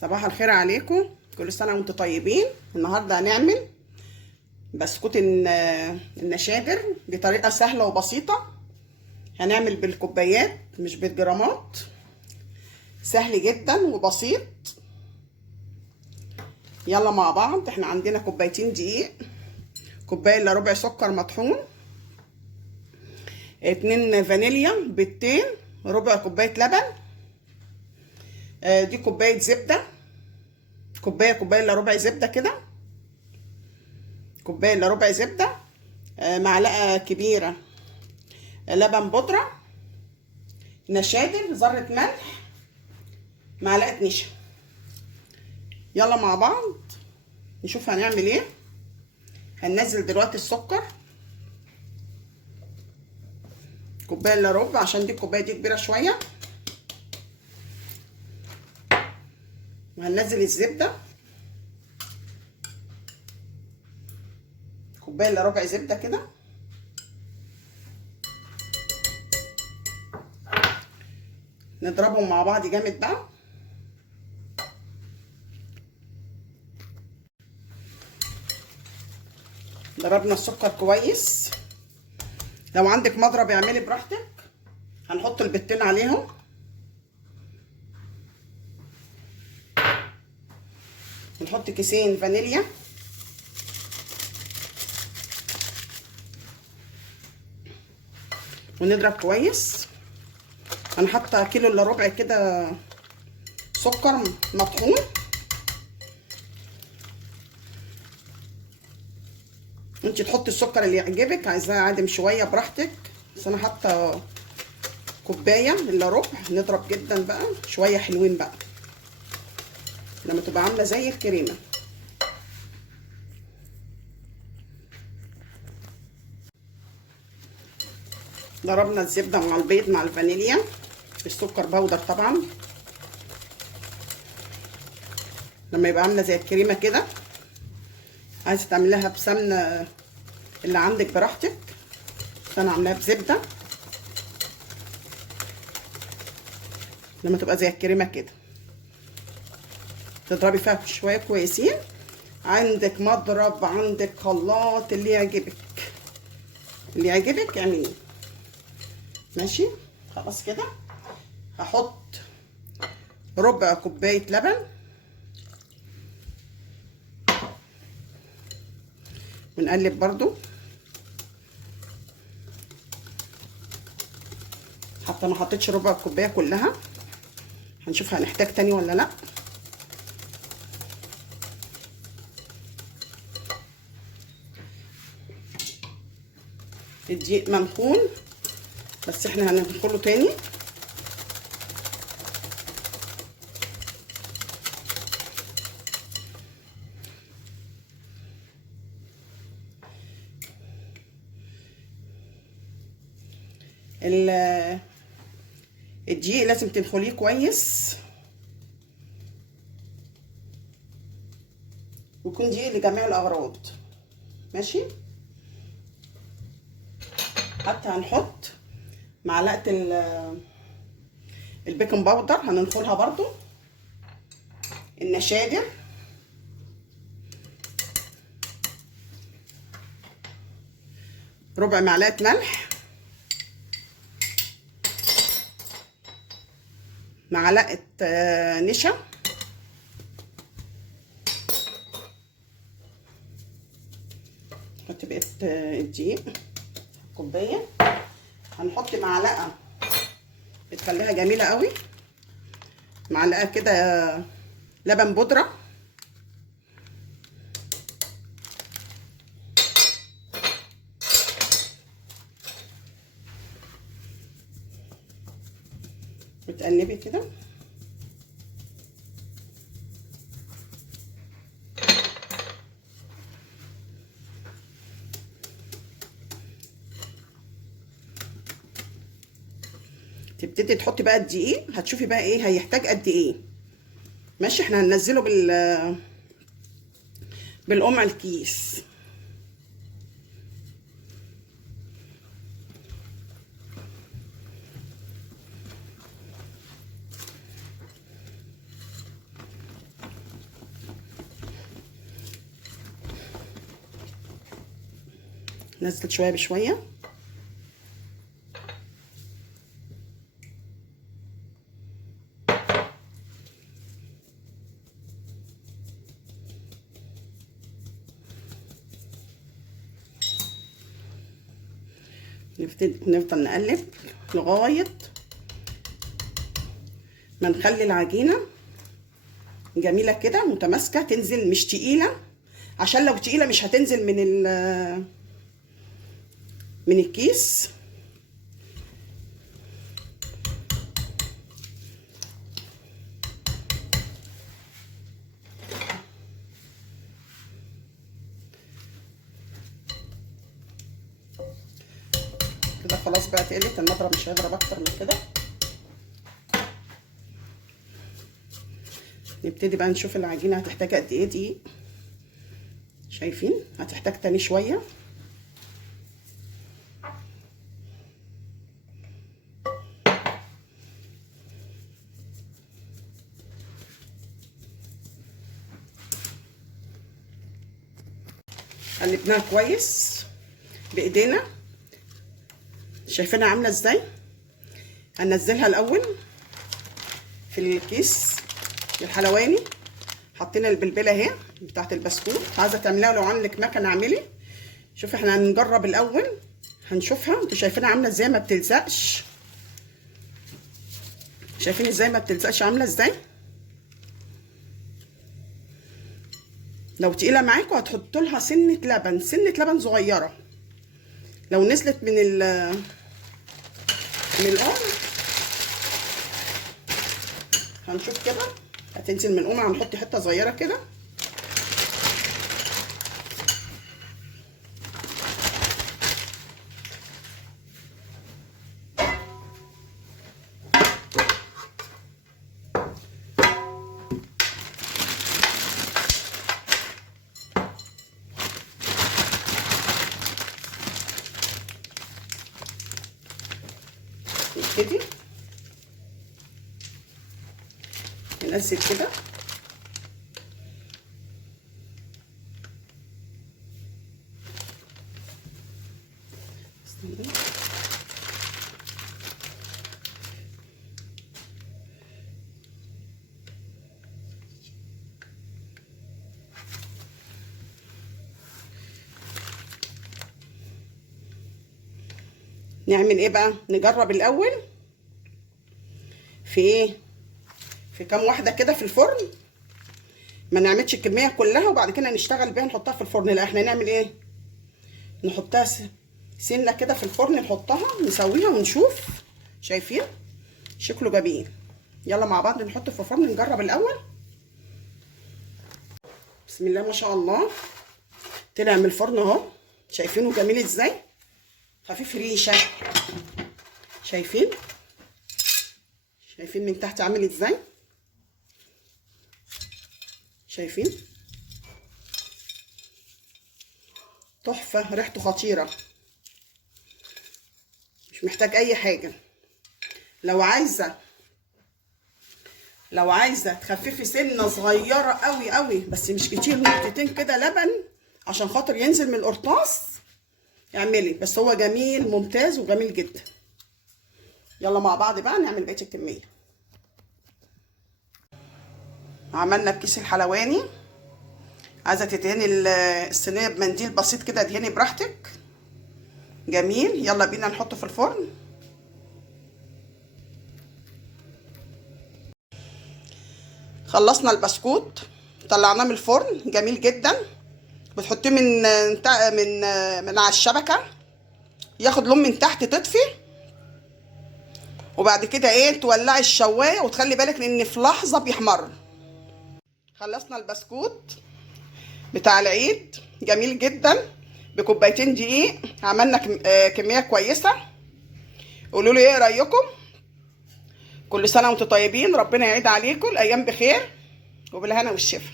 صباح الخير عليكم، كل سنة وانتم طيبين. النهاردة هنعمل بسكوت النشادر بطريقة سهلة وبسيطة. هنعمل بالكوبايات مش بالجرامات، سهل جدا وبسيط. يلا مع بعض. احنا عندنا كوبايتين دقيق، كوباية الا ربع سكر مطحون، 2 فانيليا، بيضتين، ربع كوباية لبن، دي كوباية زبدة، كوباية الا ربع زبدة كده، كوباية الا ربع زبدة، معلقة كبيرة لبن بودرة، نشادر، ذرة ملح، معلقة نشا. يلا مع بعض نشوف هنعمل ايه. هننزل دلوقتي السكر كوباية الا ربع، عشان دي الكوباية دي كبيرة شوية. وهننزل الزبدة كوباية الا ربع زبدة كده، نضربهم مع بعض جامد بقى. ضربنا السكر كويس. لو عندك مضرب اعملي براحتك. هنحط البيضتين عليهم، ونحط كيسين فانيليا، ونضرب كويس. انا حاطه كيلو الا ربع كده سكر مطحون. انت تحطي السكر اللي يعجبك، عايزاه عادم شويه براحتك، بس انا حاطه كوبايه الا ربع. نضرب جدا بقى شويه حلوين بقى لما تبقى عامله زي الكريمه. ضربنا الزبده مع البيض مع الفانيليا، السكر بودر طبعا. لما يبقى عامله زي الكريمه كده، عايزه تعمليها بسمنه اللي عندك براحتك، بس انا عاملاها بزبده. لما تبقى زي الكريمه كده تضربي فيها شويه كويسين. عندك مضرب، عندك خلاط، اللي يعجبك اللي يعجبك اعمليه. ماشي خلاص كده. هحط ربع كوبايه لبن، ونقلب برضو. حتى ما حطيتش ربع الكوبايه كلها، هنشوف هنحتاج تاني ولا لا. الدقيق منخول، بس احنا هننخله تاني. الدقيق لازم تنخليه كويس، ويكون دقيق لجميع الاغراض. ماشي. حتى هنحط معلقه البيكنج باودر، هننخلها برضو. النشادر، ربع معلقه ملح، معلقه نشا، نحط بقيه الدقيق كوبايه. هنحط معلقه بتخليها جميله قوي، معلقه كده لبن بودره، وتقلبي كده. تبتدي تحطي بقى الدقيق، هتشوفي بقى ايه هيحتاج قد ايه. ماشي. احنا هننزله بالقمع الكيس. نزلت شويه بشويه. نفضل نقلب لغايه ما نخلي العجينه جميله كده متماسكه، تنزل مش تقيله، عشان لو تقيله مش هتنزل من الكيس. كده خلاص بقى تقلت، المضرب مش هيضرب اكتر من كده. نبتدي بقى نشوف العجينه هتحتاج قد ايه دقيق. شايفين هتحتاج تاني شويه. قلبناها كويس بايدينا. شايفينها عامله ازاي؟ هننزلها الاول في الكيس الحلواني. حطينا البلبله اهي بتاعت البسكوت. عايزه تعمليها لو عندك مكنه اعملي. شوفي احنا هنجرب الاول، هنشوفها. انتوا شايفينها عامله ازاي؟ ما بتلزقش. شايفين ازاي ما بتلزقش؟ عامله ازاي؟ لو تقيله معاكوا هتحطوا لها سنه لبن، سنه لبن صغيره. لو نزلت من القوم هنشوف كده هتنزل من القوم. هنحط حته صغيره كده. نبتدي ننزل كده. نعمل ايه بقى؟ نجرب الاول في ايه، في كام واحده كده في الفرن. ما نعملش الكميه كلها وبعد كده نشتغل بيها نحطها في الفرن. لا، احنا نعمل ايه، نحطها سنه كده في الفرن، نحطها نسويها ونشوف. شايفين شكله جميل. يلا مع بعض نحطه في الفرن نجرب الاول. بسم الله ما شاء الله، طلع من الفرن اهو. شايفينه جميل ازاي؟ خفيف ريشه. شايفين من تحت عامل ازاي؟ شايفين تحفه، ريحته خطيره. مش محتاج اي حاجه. لو عايزه تخففي سنه صغيره قوي قوي بس مش كتير، نقطتين كده لبن عشان خاطر ينزل من القرطاس، اعملي. بس هو جميل ممتاز وجميل جدا. يلا مع بعض بقى نعمل بقيه الكميه. عملنا الكيس الحلواني. عايزه تدهني الصينيه بمنديل بسيط كده، ادهني براحتك. جميل. يلا بينا نحطه في الفرن. خلصنا البسكوت طلعناه من الفرن، جميل جدا. بتحطيه من على الشبكه ياخد لون من تحت، تطفي وبعد كده ايه تولعي الشوايه وتخلي بالك لان في لحظه بيحمر. خلصنا البسكوت بتاع العيد، جميل جدا. بكوبايتين دقيق عملنا كميه كويسه. قولوا لي ايه رايكم. كل سنه وانتم طيبين، ربنا يعيد عليكم الايام بخير وبالهنا والشفا.